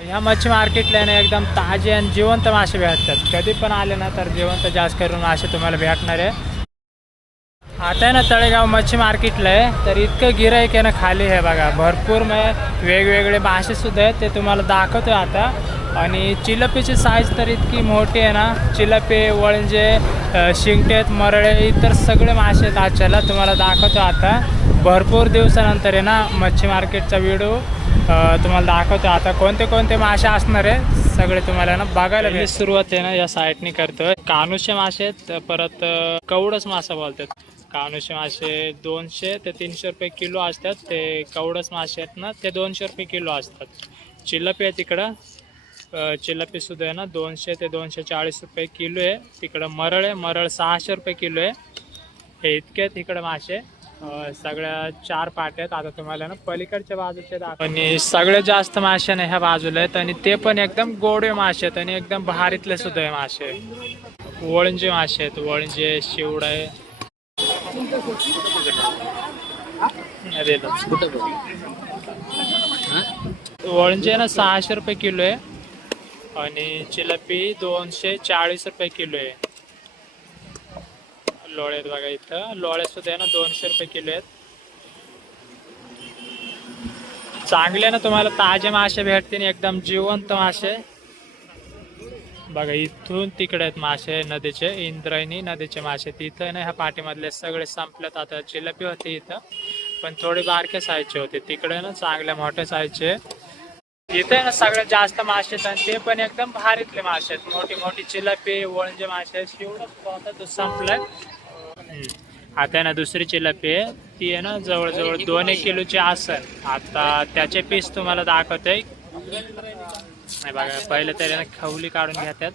ह्या मच्छी मार्केटला ना एकदम ताजे आणि जिवंत मासे भेटतात. कधी पण आले ना तर जिवंत जास्त करून मासे तुम्हाला भेटणार आहे. आता आहे ना तळेगाव मच्छी मार्केटला आहे, तर इतकं गिराईक आहे ना खाली आहे बघा. भरपूर वेगवेगळे मासे सुद्धा आहेत, ते तुम्हाला दाखवतोय आता. आणि चिलपीची साईज तर इतकी मोठी आहे ना. चिलपी, वळंजे, शिंगटेत, मरळे, इतर सगळे मासे आहेत आजच्याला. तुम्हाला दाखवतो आता. भरपूर दिवसानंतर आहे ना मच्छी मार्केटचा व्हिडिओ तुम्हाला दाखवतो आता. कोणते कोणते मासे असणार आहे सगळे तुम्हाला ना बघायला भेटेल. सुरुवात आहे ना या साईडनी करतोय. कानुशे मासे आहेत, परत कवडस मासा बोलतात. कानुशे मासे 200 ते 300 रुपये किलो असतात. ते कवडस मासे आहेत ना ते 200 रुपये किलो असतात. चिलपी आहे तिकडं. चिलपी सुद्धा आहे ना 200 ते 240 रुपये किलो आहे. तिकडं मरळ आहे, मरळ 600 रुपये किलो आहे. हे इतके तिकडं मासे. सगळ्या 4 पाट्या आहेत. आता तुम्हाला ना पलीकडच्या बाजूचे दाखव. आणि सगळ्यात जास्त मासे ना ह्या बाजूला आहेत, आणि ते पण एकदम गोडे मासे आहेत आणि एकदम भारीतले सुद्धा आहे मासे. वळंजे मासे आहेत, वळंजे, शिवडाय. वळंजे ना 600 रुपये किलो आहे, आणि चिलपी 240 रुपये किलो आहे. लोळे आहेत बघा इथं. लोळे सुद्धा आहे ना 200 रुपये किलो आहेत. चांगले ना तुम्हाला ताजे मासे भेटतील, एकदम जिवंत मासे बघा. इथून तिकडे आहेत मासे नदीचे, इंद्रायणी नदीचे मासे. तिथं ना ह्या पाठीमधले सगळे संपलेत. आता चिलपी होती इथं, पण थोडी बारक्या साईजचे होते. तिकडे ना चांगल्या मोठ्या साईजचे. इथे ना सगळ्यात जास्त मासे आहेत, आणि ते पण एकदम भारीतले मासे आहेत. मोठी मोठी चिलपी, वळंजे मासे. शिवडा होता तो संपलाय. आता ना दुसरी चिलपी आहे, ती आहे ना जवळजवळ 2-1 किलोची असेल. आता त्याचे पीस तुम्हाला दाखवते. नाही बघा, पहिले तरी ना खवली काढून घेतात.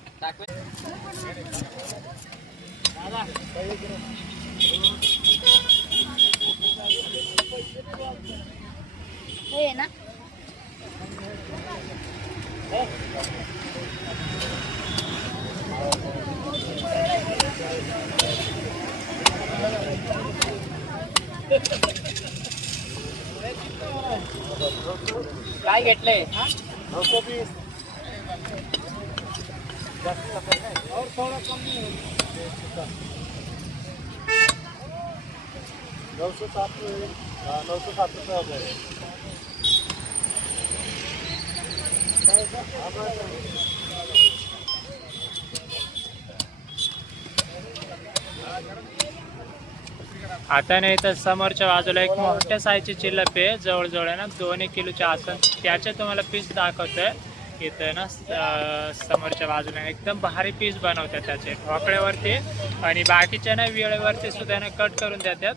ना काय घेतलंय? आता नाही तर समोरच्या बाजूला एक मोठ्या साईजची चिलपी आहे, जवळजवळ आहे ना 2-1 किलोच्या आसन. त्याचे तुम्हाला पीस दाखवतोय. इथं ना समोरच्या बाजूला एकदम भारी पीस बनवतात त्याचे ढोकळ्यावरती, आणि बाकीच्या ना वेळेवरती सुद्धा ना कट करून देतात.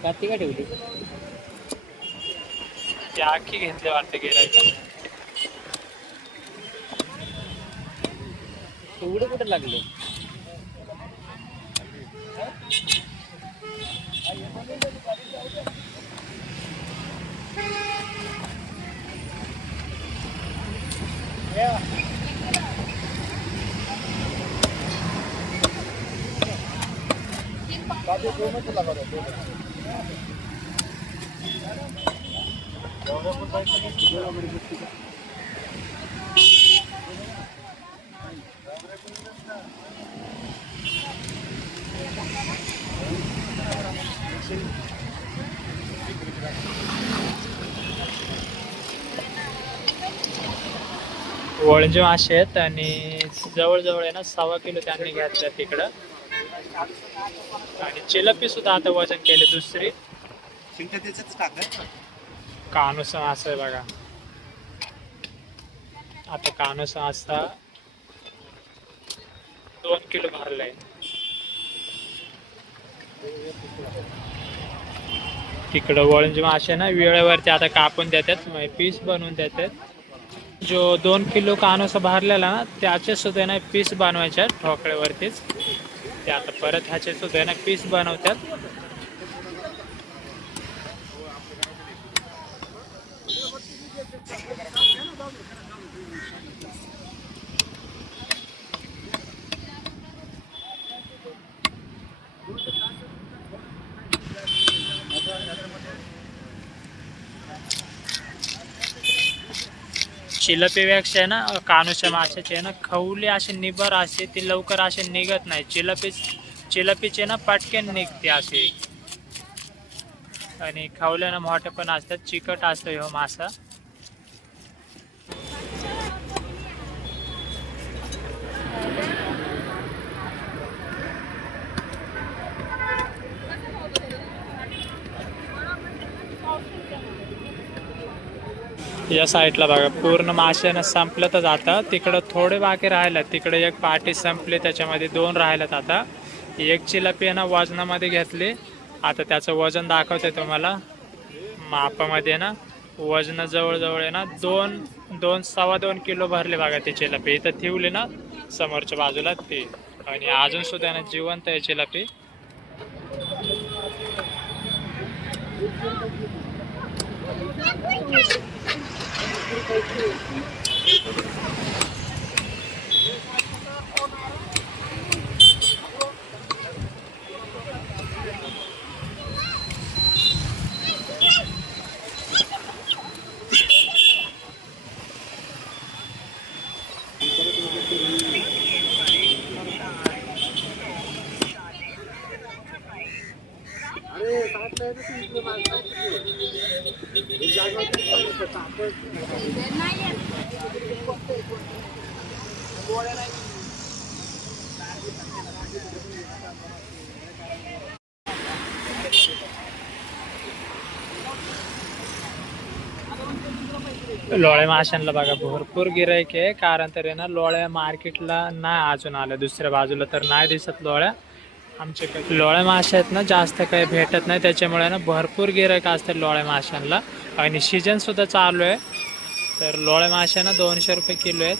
का ठेवली? ते आखी घेतले वाटते गिरायकाने. एवढे कुठे लागले? वळंजे मासे आहेत, आणि जवळजवळ आहे ना 1.25 किलो त्यांनी घेतलं तिकडं. आणि चिलपी सुद्धा आता वजन केले दुसरी. कानुसा मासा आहे बघा. आता कानुसा मासा 2 किलो भरलाय. तिकडं वळंजे मासे ना वेळेवरती आता कापून देतात, पीस बनवून देतात. जो 2 किलो कानोसा भरलेला ना त्याचे सुद्धा ना पीस बनवायचे ठोकळ्यावरतीच. ते आता परत ह्याचे सुद्धा ना पीस बनवतात. चिलपीपेक्षा आहे ना कानुच्या माशाचे आहे ना खवले असे निबर असे ती लवकर असे निघत नाही. चिलपीचे ना पटकन निघते असे. आणि खवल्यानं मोठे पण असतात, चिकट असतो ह्यो मासा. या साईडला बघा पूर्ण माशानं संपलंच आता. तिकडं थोडे बाकी राहिल्यात. तिकडे एक पाटी संपली, त्याच्यामध्ये 2 राहिल्यात. आता एक चिलपी आहे ना वजनामध्ये घेतली. आता त्याचं वजन दाखवते तुम्हाला. मापामध्ये ना वजन जवळजवळ आहे ना 2.25 किलो भरले बघा ती चिलपी. इथं ठेवली ना समोरच्या बाजूला ती. आणि अजून सुद्धा ना जिवंत आहे चिलपी. लोळे माशांना बघा भरपूर गिराईक आहे. कारण तर आहे ना लोळ्या मार्केटला नाही अजून आलं. दुसऱ्या बाजूला तर नाही दिसत लोळ्या. आमच्याकडे लोळे मासे आहेत ना जास्त काही भेटत नाही, त्याच्यामुळे ना भरपूर गिराईक असतात लोळे माशांना. आणि सीजन सुद्धा चालू आहे. तर लोळे मासे ना 200 रुपये किलो आहेत.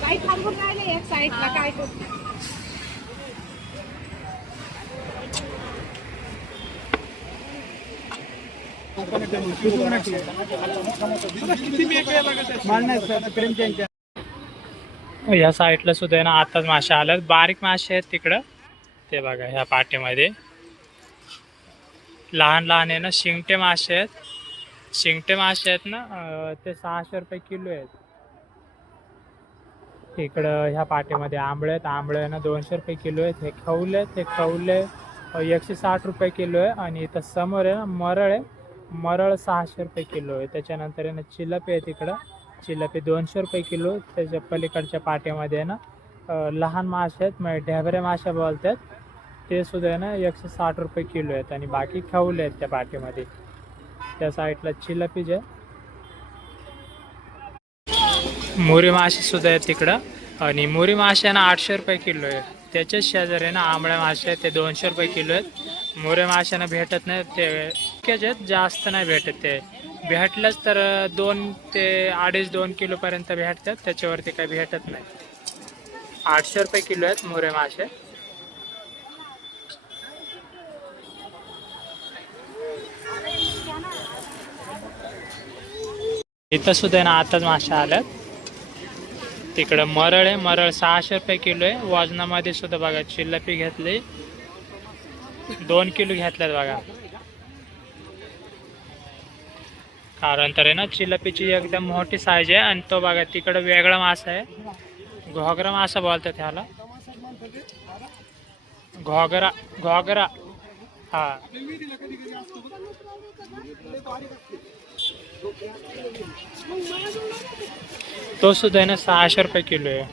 काही थांबून राहिले एक साईडला काय करतो. या साईडला सुद्धा आहे ना आताच मासे आल्यात. बारीक मासे आहेत तिकडं ते बघा. ह्या पाटीमध्ये लहान लहान आहे ना शिंगटे मासे आहेत. शिंगटे मासे आहेत ना ते 600 रुपये किलो आहेत. इकडं ह्या पाटीमध्ये आंबळे आहेत. आंबळे ना 200 रुपये किलो आहेत. हे खवले 160 रुपये किलो आहे. आणि इथं समोर आहे ना मरळ आहे. मरळ 600 रुपये किलो आहे. त्याच्यानंतर आहे ना चिलपी आहे तिकडं. चिलपी 200 रुपये किलो. त्याच्या पलीकडच्या पाट्यामध्ये आहे ना लहान मासे आहेत, म्हणजे ढेबरे मासे बोलतात, ते सुद्धा आहे ना 160 रुपये किलो आहेत. आणि बाकी खवले आहेत त्या पाट्यामध्ये. त्या साईडला चिलपी जे मोरी मासे सुद्धा आहेत तिकडं. आणि मोरी मासे ना 800 रुपये किलो आहे. त्याच्याच शेजारी आहे ना आंबळ्या मासे आहेत, ते 200 रुपये किलो आहेत. मोरे माशांना भेटत नाही ते इतकेच आहेत, जास्त नाही भेटत. ते भेटलंच तर 2 ते 2.5-2 किलोपर्यंत भेटतात. त्याच्यावरती काही भेटत नाही. 800 रुपये किलो आहेत मोरे मासे. इथं सुद्धा आहे ना आताच मासे आल्यात. तिकडं मरळ आहे. मरळ 600 रुपये किलो आहे. वजनामध्ये सुद्धा बघा चिलपी घेतली 2 किलो घेतल्यात बघा. कारण तर आहे ना चिलपीची एकदम मोठी साईज आहे. आणि तो बघा तिकडं वेगळा मासा आहे, घोगरा मासा बोलतात ह्याला. घोगरा हा. तो सुद्धा आहे ना 600 रुपये किलो आहे.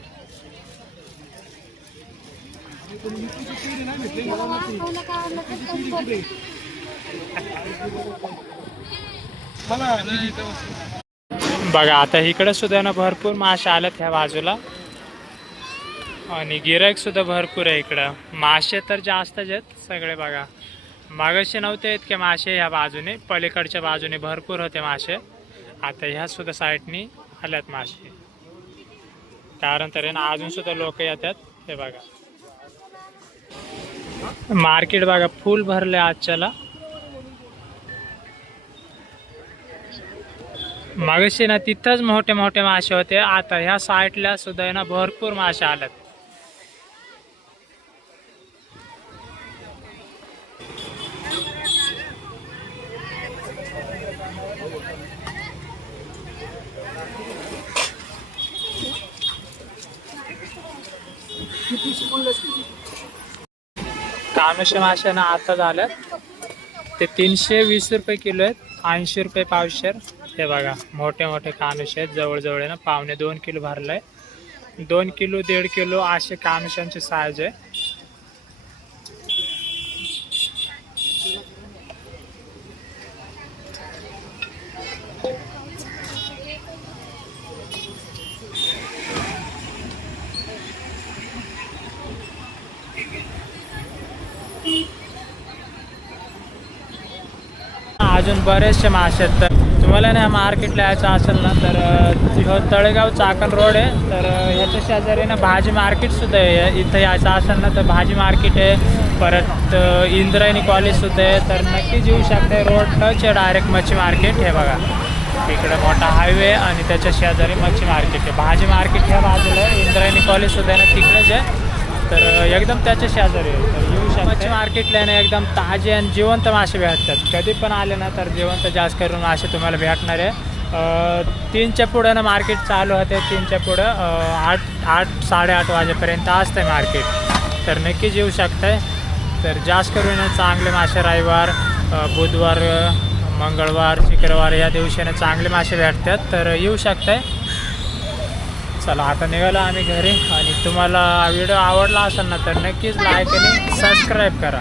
बघा आता इकडे सुद्धा ना भरपूर मासे आलेत ह्या बाजूला. आणि गिराईक सुद्धा भरपूर आहे इकडं. मासे तर जास्तच आहेत सगळे बघा. मागाशी नव्हते इतके मासे ह्या बाजूने, पलीकडच्या बाजूने भरपूर होते मासे. आता ह्या सुद्धा साईडनी आल्यात मासे. कारण तर आहे ना अजून सुद्धा लोक येतात. हे बघा मार्केट बघा फुल भरले आजच्याला. मगाशी ना तिथंच मोठे मोठे मासे होते, आता ह्या साईडला सुद्धा आहे ना भरपूर मासे आलेत. कानुशे मासे ना आता झाल्यात ते 320 रुपये किलो आहेत, 80 रुपये पावशेर. हे बघा मोठे मोठे कानुशे आहेत, जवळजवळ आहे ना 1.5-2 किलो भरलाय. 2 किलो 1.5 किलो असे कानुशांची साईज आहे. अजून बरेचसे मासे आहेत. तर तुम्हाला ना मार्केटला यायचं असेल ना तर तळेगाव चाकण रोड आहे, तर ह्याच्या शेजारी ना भाजी मार्केटसुद्धा आहे. इथं यायचं असेल ना तर भाजी मार्केट आहे, परत इंद्रायणी कॉलेजसुद्धा आहे. तर नक्कीच येऊ शकते. रोड टच आहे डायरेक्ट मच्छी मार्केट. हे बघा इकडं मोठा हायवे आणि त्याच्या शेजारी मच्छी मार्केट आहे. भाजी मार्केट ह्या बाजूला आहे, इंद्रायणी कॉलेजसुद्धा आहे ना तिकडेच आहे, तर एकदम त्याच्या शेजारी आहे. तर येऊ शकते. मच्छी मार्केटला ना एकदम ताजे आणि जिवंत मासे भेटतात. कधी पण आले ना तर जिवंत जास्त करून मासे तुम्हाला भेटणार आहे. 3च्या पुढं ना मार्केट चालू होते. 3च्या पुढं 8-8:30 वाजेपर्यंत असतं मार्केट. तर नक्कीच येऊ शकताय. तर जास्त करून चांगले मासे रविवार, बुधवार, मंगळवार, शुक्रवार या दिवशीने चांगले मासे भेटतात. तर येऊ शकताय. चला आता निघालो आम्ही घरी. आणि तुम्हाला व्हिडिओ आवडला असेल ना तर नक्कीच लाईक आणि सबस्क्राईब करा.